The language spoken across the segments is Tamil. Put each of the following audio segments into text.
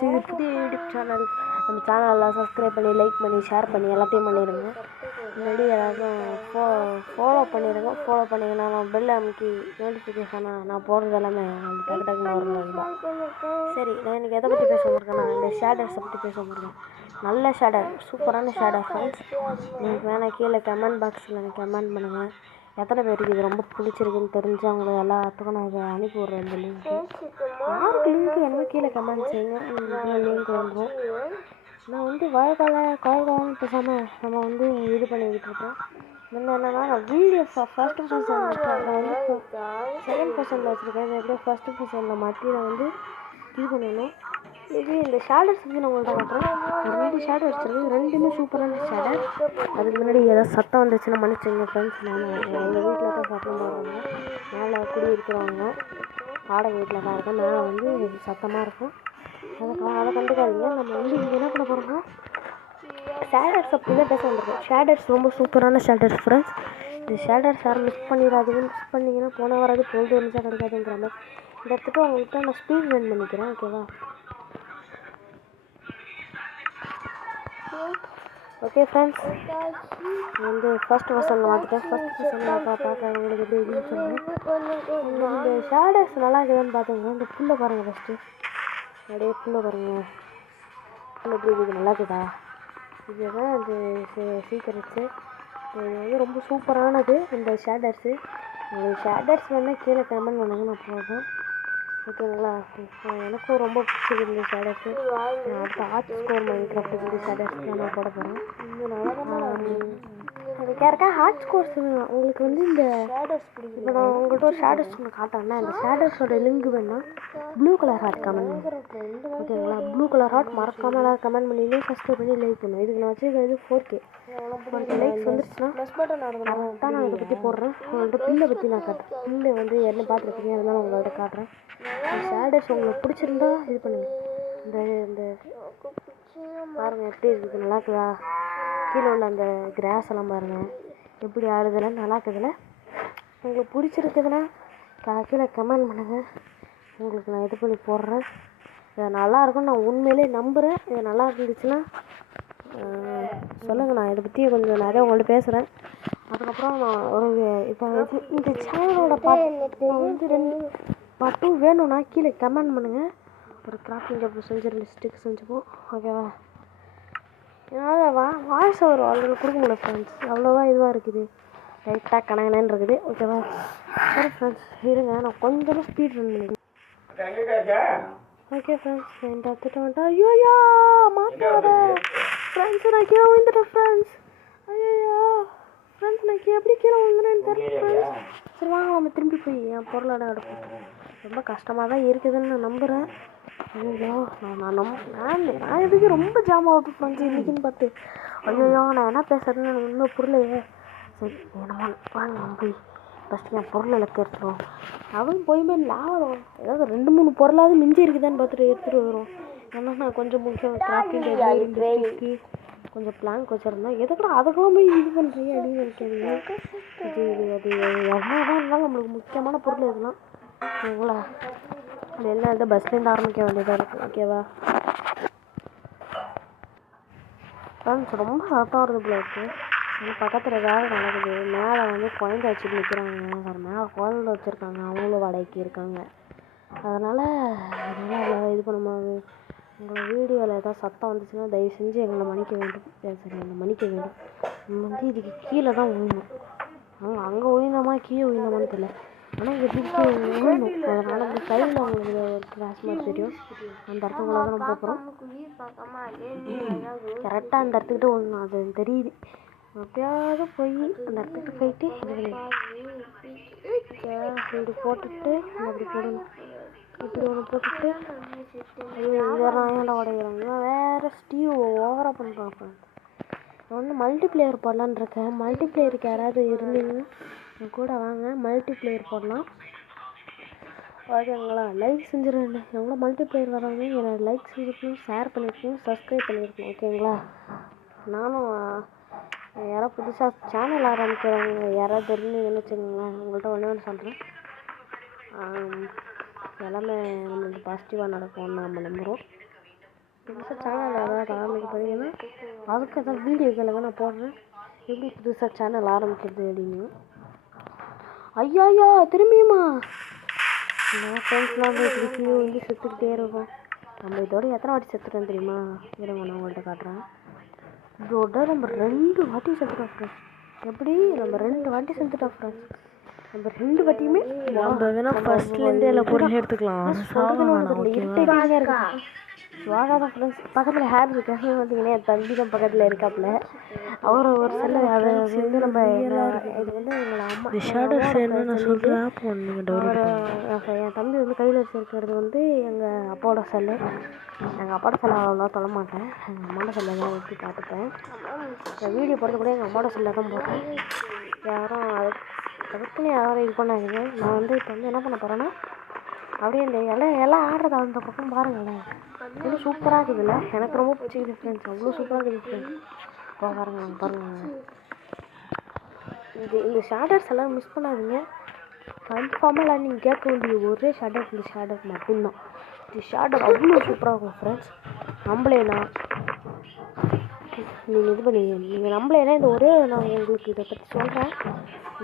ஃப்ரெண்ட்ஸ், இது புதிய யூடியூப் சேனல். நம்ம சேனலில் சப்ஸ்கிரைப் பண்ணி, லைக் பண்ணி, ஷேர் பண்ணி எல்லாத்தையும் பண்ணிடுங்க. முன்னாடி எல்லாருக்கும் ஃபாலோ பண்ணிடுங்க. ஃபாலோ பண்ணிங்கன்னா நான் பெல் அமைக்கி நோட்டிஃபிகேஷனாக நான் போடுறது எல்லாமே அந்த டக்கு டக்குன்னு வரணும். சரி, நான் இன்றைக்கி எதை பற்றி பேச போகிறேன்னா, இந்த ஷேடர்ஸை பற்றி பேச போகிறேன். நல்ல ஷேடர், சூப்பரான ஷேடர் ஃப்ரெண்ட்ஸ். உங்களுக்கு வேணால் கீழே கமெண்ட் பாக்ஸில் எனக்கு கமெண்ட் பண்ணுங்கள். எத்தனை பேருக்கு இது ரொம்ப பிடிச்சிருக்குன்னு தெரிஞ்சு அவங்களுக்கு எல்லாத்துக்கும் நான் இதை அனுப்பி விட்றேன். இந்த லிங்க்கு யாருக்கு லிங்க் வேணுமோ கீழே கமெண்ட் செய்யுங்க, உங்களுக்கு லிங்க் வந்துடும். நான் வந்து வாழ்காலன்னு பேசாமல் நம்ம இது பண்ணிக்கிட்டு இருக்கோம். என்னென்னா, நான் வீடியோ ஃபஸ்ட்டு பர்சன் நான் வந்து செகண்ட் பர்சனில் வச்சுருக்கேன். இது எப்படியோ ஃபஸ்ட்டு பர்சனில் மாற்றி நான் இது பண்ணணும். இது இந்த ஷேடர்ஸ் நான் உங்கள்கிட்ட காட்டுறேன். ஒரு 2 ஷேடர் வச்சுருக்கு, ரெண்டுமே சூப்பரான ஷேடர். அதுக்கு முன்னாடி ஏதாவது சத்தம் வந்துச்சுன்னா மன்னிச்சுங்க ஃப்ரெண்ட்ஸ். நான் எங்கள் வீட்டில் தான் சத்தம் போடுறாங்க. மேலே குடி இருக்கிறவங்க வாடகை வீட்டில் தான் இருக்கேன். மேலே சத்தமாக இருக்கும். அதை கண்டுக்காதீங்க. நம்ம இங்கே என்ன பண்ண போகிறோம்னா, ஷேடர்ஸ் அப்படி தான் பேச வந்துருக்கோம். ஷேடர்ஸ் ரொம்ப சூப்பரான ஷேடர்ஸ் ஃப்ரெண்ட்ஸ். இந்த ஷேடர்ஸ் யாரும் மிஸ் பண்ணிடாதீங்க. மிஸ் பண்ணிங்கன்னா போன வராது, பொழுது வந்துச்சா கிடைக்காதுங்கிற மாதிரி. இந்த இடத்துக்கு அவங்கள்ட்ட நான் ஸ்பீட் ரன் பண்ணிக்கிறேன். ஓகேவா? ஓகே ஃப்ரெண்ட்ஸ், ஃபஸ்ட் பர்சனில் மாற்றிட்டேன். ஃபஸ்ட் பர்சனில் பார்க்க உங்களுக்கு எப்படி இருக்குன்னு சொல்லுங்கள். இந்த ஷேடர்ஸ் நல்லா இருக்குதுன்னு பார்த்துங்க. இந்த புல்லை பாருங்கள் ஃபஸ்ட்டு. அப்படியே புல்லை பாருங்கள். புல் எப்படி இருக்குது, நல்லா இருக்குதா? இதுதான் இந்த சீக்கிரட்ஸு. இது ரொம்ப சூப்பரானது இந்த ஷேடர்ஸு. உங்களுக்கு ஷேடர்ஸ் வேணால் கீழே கமெண்ட் பண்ணுங்க, நான் போடுறேன். ஓகேங்களா? எனக்கும் ரொம்ப பிடிச்சிருக்கு இந்த ஷேடர்ஸு. அடுத்த ஆர்ட் ஸ்கோர் மைன்கிராஃப்ட் இந்த ஷேடர்ஸ் தான் நான் போட போகிறேன். அதுக்கு யாருக்கா ஹார்ட் ஸ்கோர்ஸ் உங்களுக்கு இந்த ஷேடர்ஸ் பிடிக்கும். இப்போ நான் உங்கள்கிட்ட ஒரு ஷேடர்ஸ் ஒன்று காட்டுறேன்னா, இந்த ஷேடர்ஸோட லிங்க் வேணால் ப்ளூ கலர் ஹார்ட் கமெண்ட் பண்ணுங்க. ஓகேங்களா? ப்ளூ கலர் ஹார்ட் மறக்காமல் எல்லோரும் கமெண்ட் பண்ணி சப்ஸ்கிரைப் பண்ணி லைக் பண்ணுவேன். இதுக்கு நான் வச்சுருக்கிறது 4K லைக்ஸ் வந்துருச்சுன்னா கரெக்டாக நான் இதை பற்றி போடுறேன். உங்கள்கிட்ட பில்லை பற்றி நான் காட்டுறேன். பில்லு என்ன பார்த்துருக்கீங்க, அதனால உங்கள்கிட்ட காட்டுறேன். இந்த ஷேடர்ஸ் உங்களுக்கு பிடிச்சிருந்தா இது பண்ணுங்கள். இந்த பாருங்கள் எப்படி இருக்குது, நல்லா இருக்குதா? கீழே உள்ள அந்த கிராஸ் எல்லாம் பாருங்கள் எப்படி ஆடுதில்ல, நல்லா இருக்குதுல்ல? உங்களுக்கு பிடிச்சிருக்குதுன்னா கீழே கமெண்ட் பண்ணுங்கள். உங்களுக்கு நான் இது பண்ணி போடுறேன். இது நல்லாயிருக்குன்னு நான் உண்மையிலே நம்புகிறேன். இது நல்லா இருந்துச்சுன்னா சொல்லுங்கள். நான் இதை பற்றி கொஞ்சம் நிறைய உங்கள்கிட்ட பேசுகிறேன். அதுக்கப்புறம் நான் ஒரு இப்போ இந்த சேனலோட பார்ட் 2 வேணும்னா கீழே கமெண்ட் பண்ணுங்கள். ஒரு கிராஃப்டிங் டேபிள் செஞ்சு 2 ஸ்டிக் செஞ்சுப்போம். ஓகேவா? என்னால் வாய்ஸ் ஓவர் ஆல்ரெடி கொடுக்க முடியல ஃப்ரெண்ட்ஸ். அவ்வளோவா இதுவாக இருக்குது, லைட்டாக கணக்கணன்னு இருக்குது. ஓகேவா? சரி ஃப்ரெண்ட்ஸ், இருங்க நான் கொஞ்சமாக ஸ்பீட் ரன் பண்ணிடுறேன். ஓகே ஃப்ரெண்ட்ஸ், இந்த இடத்துட்டு வந்துட்டேன். ஐயோயா மாட்டாத ஃப்ரெண்ட்ஸ், நான் கீழே விழுந்துட்டேன் ஃப்ரெண்ட்ஸ். ஐயோயா ஃப்ரெண்ட்ஸ், நான் எப்படி கீழே விழுந்துனேன்னு தெரியல ஃப்ரெண்ட்ஸ். சரி வாங்க, நம்ம திரும்பி போய் என் பொருளோட எடுப்போம். ரொம்ப கஷ்டமாக தான் இருக்குதுன்னு நான் நம்புகிறேன். ஐயோ நான் எதுக்கு ரொம்ப ஜாம் ஆகுது ஃப்ரெண்ட்ஸ் இன்றைக்கின்னு பார்த்து. ஐயோ நான் என்ன பேசுகிறேன்னு எனக்கு இன்னும் புரியலையே. சரி என்னமோ வாங்க, நம்ம போய் ஃபஸ்ட்டு என் பொருளை எல்லாத்தையும் எடுத்துருவோம். அவன் போய் லாபம் ஏதாவது 2-3 பொருளாவது மிஞ்சி இருக்குதான்னு பார்த்துட்டு எடுத்துகிட்டு வரும். ஏன்னா நான் கொஞ்சம் முக்கியம் கிராஃப்டிங் டேபிள் கொஞ்சம் பிளாங்க் வச்சுருந்தேன். எதுக்கூட அதுக்கெல்லாம் போய் இது பண்ணுறீங்க அப்படின்னு நினைக்காதீங்க. அது எவ்வளோதான் இருந்தாலும் நம்மளுக்கு முக்கியமான பொருள் இதெல்லாம். ஓகேங்களா? எல்லாம் வந்து பஸ்லேருந்து ஆரம்பிக்க வேண்டியதாக இருக்குது. ஓகேவா ஃப்ரெண்ட்ஸ்? ரொம்ப சத்தம் வருது போல இருக்குது. பக்கத்தில் வேலை நடக்குது. மேலே குழந்தை வச்சுட்டு நிற்கிறாங்க. மேலே குழந்தை வச்சுருக்காங்க, அவங்களும் வாடகைக்கு இருக்காங்க. அதனால் இது பண்ணும்போது உங்களை வீடியோவில் ஏதாவது சத்தம் வந்துச்சுன்னா தயவு செஞ்சு எங்களை மன்னிக்க வேண்டும். சரி, எங்களை மன்னிக்க வேண்டும். நம்ம இதுக்கு கீழே தான் விழுணும். அங்கே விழுந்தோமா கீழே விழுந்தோமான்னு தெரியல. ஆனால் இங்கே திருப்பி விழுணும். அதனால் இந்த சைடில் உங்களுக்கு ஒரு கிராஸ் மாதிரி தெரியும். அந்த இடத்துக்குள்ள தான் நம்ம போகிறோம். கரெக்டாக அந்த இடத்துக்கிட்ட விழுணும். அது தெரியுது. எப்படியாவது போய் அந்த இடத்துக்கு போயிட்டு இப்படி போட்டுட்டு அப்படி போடணும். இப்படி ஒன்று போட்டுட்டு ஏன்டா உடைகிறாங்க வேறு ஸ்டீவ் ஓவராக பண்ணுறான் ஃப்ரெண்ட்ஸ். நான் மல்டிப்ளேயர் போடலான்னு இருக்கேன். மல்டிப்ளேயருக்கு யாராவது இருந்தீங்கன்னா கூட வாங்க, மல்டிப்ளேயர் போடலாம். ஓகேங்களா? லைக் செஞ்சிருக்கேன். எவ்வளோ மல்டிப்ளேயர் வரவங்க எனக்கு லைக் செஞ்சுருக்கணும், ஷேர் பண்ணியிருக்கணும், சப்ஸ்கிரைப் பண்ணியிருக்கணும். ஓகேங்களா? நானும் யாராவது புதுசாக சேனல் ஆரம்பிக்கிறவங்க யாராவது இருந்தீங்கன்னு வச்சுக்கோங்களேன், உங்கள்கிட்ட ஒன்று சொல்கிறேன். எல்லாமே நம்மளுக்கு பாசிட்டிவாக நடக்கும்னு நம்ம நம்புகிறோம். புதுசாக சேனல் யாராவது ஆரம்பிக்க போகிறீங்கன்னா அதுக்கு தான் வீடியோக்களை நான் போடுறேன், எப்படி புதுசாக சேனல் ஆரம்பிக்கிறது அப்படின்னு. ஐயா திரும்பியுமா நான் ஃப்ரெண்ட்ஸ்லாம் திருப்பி வந்து செத்துக்கிட்டே இருக்கோம். நம்ம இதோட எத்தனை வாட்டி செத்துட்டோம் தெரியுமா? இருங்க நான் உங்கள்கிட்ட காட்டுறேன். இதோட நம்ம 2 வாட்டி செத்துட்டோம் ஃப்ரெண்ட்ஸ். எப்படி நம்ம 2 வாட்டி செத்துட்டோம் ஃப்ரெண்ட்ஸ். நம்ம 2 வாட்டியுமே நம்ம வேணால் ஃபர்ஸ்ட்லேருந்தே எல்லாம் பொருள் எடுத்துக்கலாம். வாகாதான் ஃப்ரெண்ட்ஸ். பக்கத்தில் ஹேர் இருக்காங்க பார்த்தீங்கன்னா என் தம்பி தான் பக்கத்தில் இருக்காப்புல. அவர் ஒரு செல்ல அதை வந்து நம்ம இது வந்து எங்களோட அம்மா என் தம்பி வந்து கையில் வச்சுருக்கிறது வந்து எங்கள் அப்பாவோட செல்லு. எங்கள் அப்பாவோட செல்லை அவ்வளோவா தொட மாட்டேன், எங்கள் அம்மாவோட செல்லை தான் ஊற்றி பார்த்துப்பேன். இந்த வீடியோ போடுறது கூட எங்கள் அம்மாவோட செல்லை தான் போடுறேன். யாரும் அதுக்குன்னு யாரும் இது பண்ணாதீங்க. நான் வந்து இப்போ வந்து என்ன பண்ண போகிறேன்னா அப்படியே இந்த எல்லாம் ஆடுறது அந்த பக்கம் பாருங்களேன், இது சூப்பராக இருக்குதுல்ல. எனக்கு ரொம்ப பிடிச்சிக்குது ஃப்ரெண்ட்ஸ், அவ்வளோ சூப்பராக இருக்குது ஃப்ரெண்ட்ஸ். இப்போ பாருங்கள் இந்த ஷேடர்ஸ் எல்லாம் மிஸ் பண்ணாதீங்க. கன்ஃபார்மாக எல்லாம் நீங்கள் கேட்க வேண்டிய ஒரே ஷேடர் இந்த ஷேடர் மட்டும்தான். இந்த ஷேடர் அவ்வளோ சூப்பராக இருக்கும் ஃப்ரெண்ட்ஸ். நம்பலேனா நீங்கள் இது பண்ணி நீங்கள் நம்பலேனா இந்த ஒரே நான் உங்களுக்கு இதை பற்றி சொல்கிறேன்.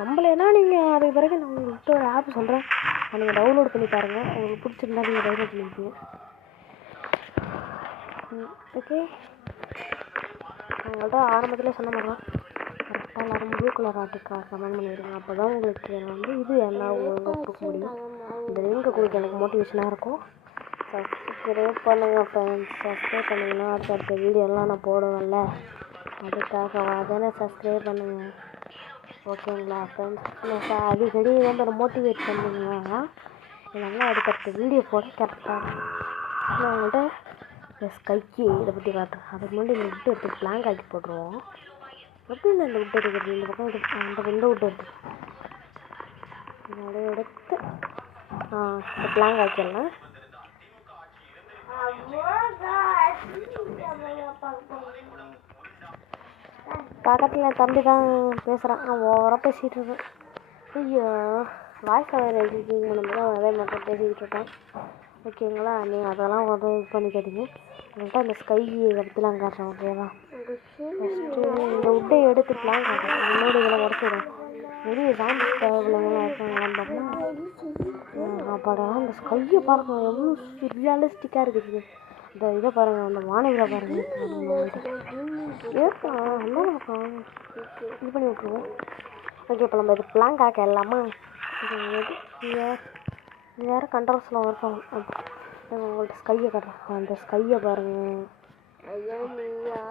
நம்பலேனா நீங்கள் அதுக்கு பிறகு நான் உங்கள்கிட்ட ஒரு ஆப் சொல்கிறேன், அதை நீங்கள் டவுன்லோட் பண்ணி பாருங்கள். உங்களுக்கு பிடிச்சிருந்தா நீங்கள் டவுன்லோட் பண்ணிக்கோங்க. ஓகே, உங்கள்கிட்ட ஆரம்பத்தில் சொன்ன மாதிரி தான் கரெக்டாக எல்லோரும் ப்ளூ கலர் ஆர்ட்டுக்கா கமெண்ட் பண்ணிடுங்க. அப்போ தான் உங்களுக்கு வந்து இது என்ன ஒழுங்காக கொடுக்க முடியும். இந்த லிங்கை கொடுக்க எனக்கு மோட்டிவேஷனாக இருக்கும். சப்ஸ்கிரைப் பண்ணுங்கள் ஃப்ரெண்ட்ஸ். சப்ஸ்கிரைப் பண்ணிங்கன்னா அடுத்த வீடியோலாம் நான் போடுவேன்ல, அதுக்காக தானே சப்ஸ்கிரைப் பண்ணுங்கள். ஓகேங்களா ஃப்ரெண்ட்ஸ்? அடிக்கடி வந்து மோட்டிவேட் பண்ணுங்கன்னா நல்லா அடுத்த வீடியோ போட கரெக்டாக இருக்கும். நான் உங்கள்கிட்ட ஸ்கைக்கு இதை பற்றி காட்டுறேன். அதுக்கு முன்னாடி இந்த விட்டு எடுத்து பிளாங்க் ஆக்கி போட்டுருவோம். எப்படி இந்த விட்டு எடுக்கிறது? இந்த பக்கம் இந்த விட்டு எடுத்து இதோட எடுத்து இந்த பிளாங்க் ஆக்கிடலாம். பக்கத்தில் என் தம்பி தான் பேசுகிறான், நான் ஓவராக பேசிகிட்டு இருக்கேன். ஐயோ, வாய்ஸ் ஓவர் எடிட்டிங் பண்ணும்போது அதே மட்டும் பேசிக்கிட்டு இருக்கேன். ஓகேங்களா? நீங்கள் அதெல்லாம் இது பண்ணிக்காதீங்க. உங்கள்கிட்ட அந்த ஸ்கை இதை பற்றிலாம் காட்டுறேன். ஓகேவா? ஃபஸ்ட்டு இந்த உட்டை எடுத்துக்கலாம் காட்டுறேன். முன்னாடி இதெல்லாம் உடச்சிடும். வெளியே சாம்பி பிள்ளைங்களாம் இருக்காங்களான்னு பார்த்தா அப்பாடா அந்த ஸ்கையை பாருங்கள் எவ்வளோ ரியலிஸ்டிக்காக இருக்குது. இந்த இதை பாருங்கள், அந்த வானவில பாருங்கள். ஏற்கா அந்த இது பண்ணி விட்ருவோம். ஓகே, இப்போ நம்ம இது பிளாங்க் ஆக்க இல்லாமா? இது வேறு கண்ட்ரோல்ஸில் இருக்கும். உங்கள்கிட்ட ஸ்கையை காட்டுறேன். அந்த ஸ்கையை பாருங்கள்.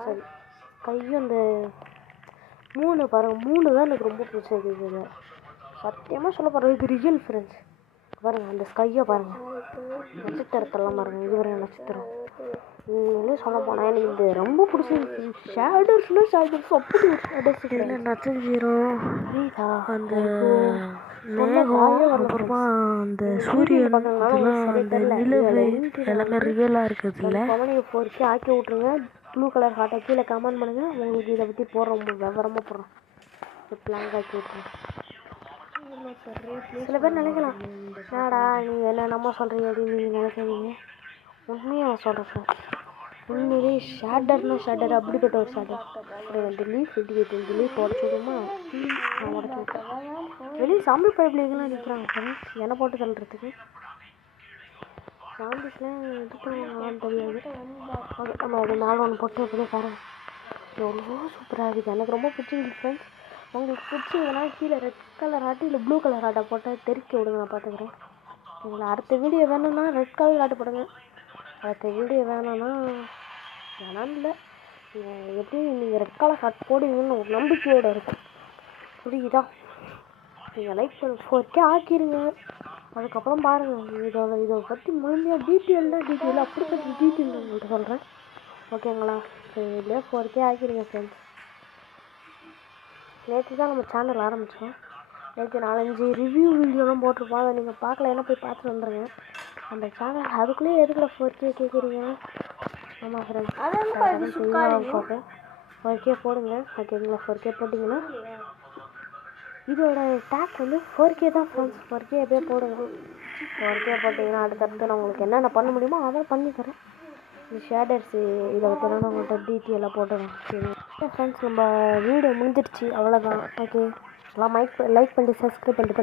சரி, ஸ்கையும் அந்த 3 பாருங்கள். 3 தான் எனக்கு ரொம்ப பிடிச்சது. இதில் சத்தியமாக சொல்ல போகிறேன், இது ரியல் ஃப்ரெண்ட்ஸ். பாருங்கள் அந்த ஸ்கையை பாருங்கள், நட்சத்திரத்தெல்லாம் பாருங்கள். இது வரைக்கும் நட்சத்திரம் இன்னும் சொல்ல போனால் எனக்கு இது ரொம்ப பிடிச்சிருக்கு. ஷேடர்ஸ்னால் ஷேடர்ஸ் அப்படி ஒரு ஷேடர்ஸ் இல்லை. நட்சத்திரம் அந்த மேகம், அப்புறமா அந்த சூரியன், அந்த நிலவு எல்லாமே ரியலாக இருக்குதுல்ல. கவனிங்க 4K ஆக்கி விட்ருங்க. ப்ளூ கலர் ஹார்ட்டை கீழே கமெண்ட் பண்ணுங்கள். உங்களுக்கு இதை பற்றி போடுறோம், ரொம்ப விவரமாக போடுறோம். பிளாங்க் ஆக்கி விட்ருங்க. சில பேர் நினைக்கலாம், என்னடா நீங்கள் என்னென்னமோ சொல்கிறீங்க அப்படின்னு நீங்கள் நினைக்காதீங்க. உண்மையாக நான் சொல்கிறேன் சார், உண்மையிலேயே ஷேடர்னா ஷேடர் அப்படிப்பட்ட ஒரு ஷேடர். இந்த லீஃப் இந்த லீஃப் உடச்சி விடுமா? நான் உடச்சி விட்டேன். வெளியே சாம்பி பைப்லாம் நிற்கிறாங்க சார், எண்ணெய் போட்டு தள்ளுறதுக்கு. சாம்பிஸ்லாம் இது பண்ணுவாங்களான்னு தெரியாது. ஓகே, நம்ம அது மேலே ஒன்று போட்டு அப்படியே பாருங்கள். எவ்வளோ சூப்பராக இருக்குது. எனக்கு ரொம்ப பிடிச்சிருக்கு ஃப்ரெண்ட்ஸ். உங்களுக்கு பிடிச்சிங்கன்னா கீழே ரெட் கலர் ஆட்டு இல்லை ப்ளூ கலர் ஆட்டை போட்டு தெறிக்க விடுங்க, நான் பார்த்துக்குறேன். உங்களை அடுத்த வீடியோ வேணும்னா ரெட் கலர் ஆட்டு போடுங்க. அடுத்த வீடியோ வேணும்னா வேணான்னு இல்லை, எப்படி நீங்கள் ரெட் கலர் ஆட் போடுவீங்கன்னு ஒரு நம்பிக்கையோடு இருக்கும். புரியுதா? நீங்கள் லைக் பண்ணி 4K ஆக்கிடுங்க. அதுக்கப்புறம் பாருங்கள், இதை பற்றி முழுமையாக டீட்டெயிலாக அப்படிப்பட்ட டீட்டெயில் உங்கள்கிட்ட சொல்கிறேன். ஓகேங்களா? இதில் 4K ஆக்கிடுங்க ஃப்ரெண்ட்ஸ். நேற்று தான் நம்ம சேனல் ஆரம்பித்தோம். நேற்று 4-5 ரிவ்யூ வீடியோலாம் போட்டிருப்போம். அதை நீங்கள் பார்க்கலன்னா போய் பார்த்துட்டு வந்துடுங்க அந்த சேனல். அதுக்குள்ளேயே எதுக்குள்ள 4K கேட்குறீங்க? ஆமாம் ஃப்ரெண்ட்ஸ், போட்டேன் 4K போடுங்க. ஓகேங்களா? 4K போட்டிங்கன்னா இதோட டேக் வந்து 4K தான் ஃப்ரெண்ட்ஸ். 4K எப்படியே போடுங்க. 4K போட்டிங்கன்னா அடுத்தடுத்து நான் உங்களுக்கு என்னென்ன பண்ண முடியுமோ அதை பண்ணி தரேன். இந்த ஷேடர்ஸு இதை பற்றிலாம் உங்கள்கிட்ட டீட்டெயிலாக போட்டுறேன். சரி ஃப்ரெண்ட்ஸ், நம்ம வீடியோ முடிஞ்சிடுச்சு, அவ்வளோதான். ஓகே, எல்லாம் லைக் பண்ணிட்டு சப்ஸ்கிரைப் பண்ணிட்டு